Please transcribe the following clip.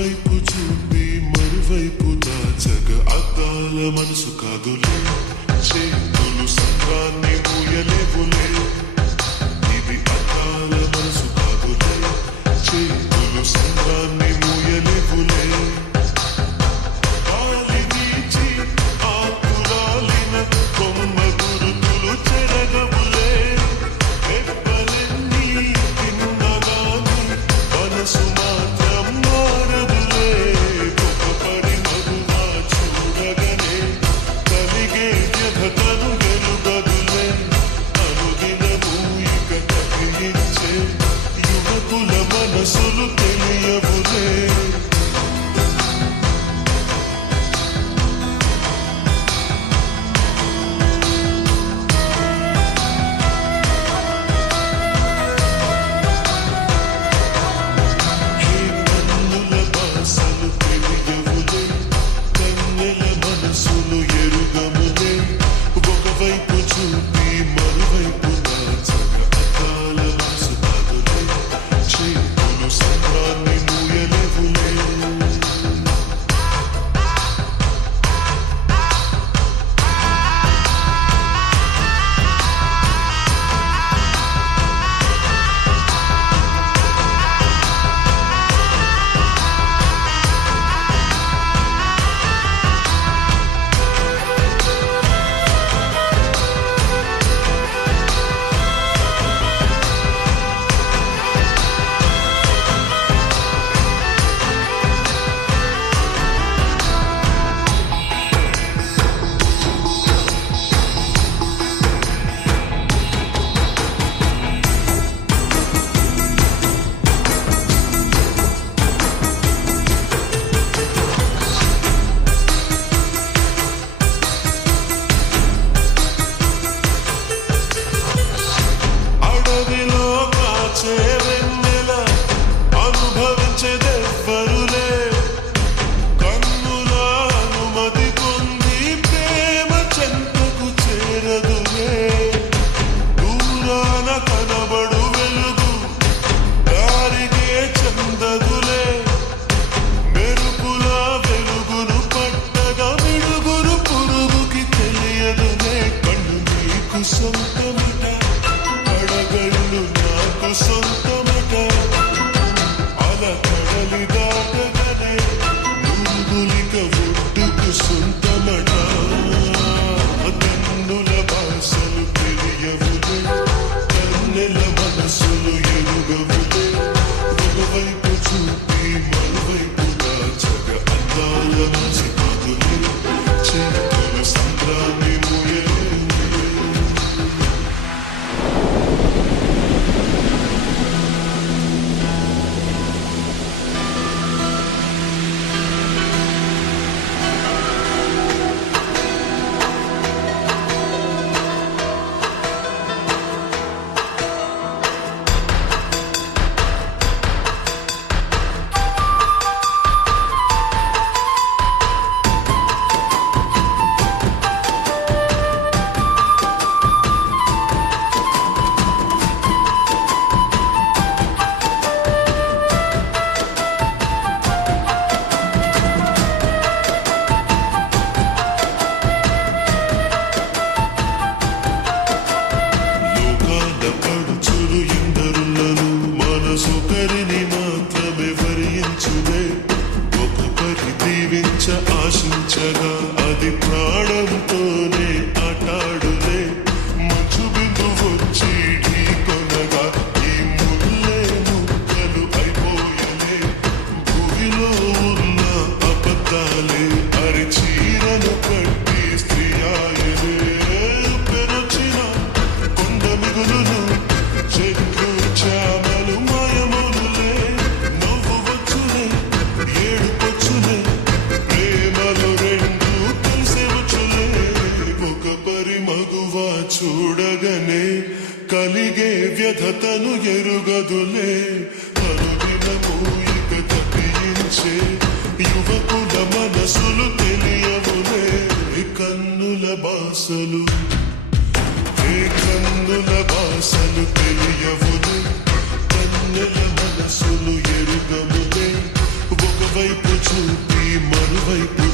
ఒకవైపు చూపి మరువైపు దాచగ అద్దాల మనసు కాదులే, చేతులు సంద్రాన్ని మూయలేవులే. ఇది అద్దాల మనసు కాదులే, చేతులు సంద్రాన్ని మూయలేవులే. గాలి వీచి ఆకురాలిన కొమ్మ గురుతులు చెరగవులే. దెబ్బలెన్ని తిన్నా గాని మనసు మాత్రం మారదులే. గొప్పపడి మగువా చూడగనే కలిగే వ్యధతను వెలుగదులే. అనుదినము ఇక తగ్గించే యువకుల మనసులు తెలియవులే. ఒకవైపు చూపి మరువైపు దాచక అద్దాల మనసు కాదులే, చేతులు సంద్రాన్ని మూయలేవులే. అడవిలో కాచే వెన్నెల అనుభవించేదెవ్వరులే. కన్నుల అనుమతి పొంది ప్రేమ చెంతకు చేరదులే. దూరాన కనబడు వెలుగు దారికే చెందదులే. మెరుపుల వెలుగును పట్టగా మిడుగురు పురుగుకి తెలియదులే. కన్ను నీకు సొంతమట, కడగళ్ళు నాకు సొంతమట. అలా కడలి దాటగనే నురుగులిక ఒడ్డుకు సొంతమట. కన్నుల భాషలు తెలియవులే, కన్నెల మనసులు ఎరుగవులే. ఒకవైపు చూపి మరువైపు దాచగ అద్దాల మనసు కాదులే, చేతులు సంద్రాన్ని మూయలేవులే. లోకాల పడుచులు ఎందరున్నను మనసొకరిని మాత్రమే వరించునే. ఒకరి దీవించ ఆశించగా అది ప్రాణంతోనే ఆటాడులే. మంచు బిందు వచ్చి ఢీకొనగా ఈ ముల్లే ముక్కలు అయిపోయలే. భూమిలో ఉన్న అబద్ధాలే అరిచీరను కట్టి స్త్రీ ఆయలే. పెరచిన కొండ మిగులును చెట్లు చామలు మాయములులే. నవ్వు వచ్చునే ఏడుపొచ్చునే, ప్రేమలో రెండు కలిసే వచ్చులే. ఒకపరి మగువా చూడగనే కలిగే వ్యధతను ఎరుగదులే. అనుదినము ఇక తప్పించే యువకుల మనసులు తెలియవులే. కన్నుల భాషలు కన్నుల భాషలు తెలియవులే. కన్నెల మనసులు ఎరుగములే. ఒకవైపు చూపి మరువైపు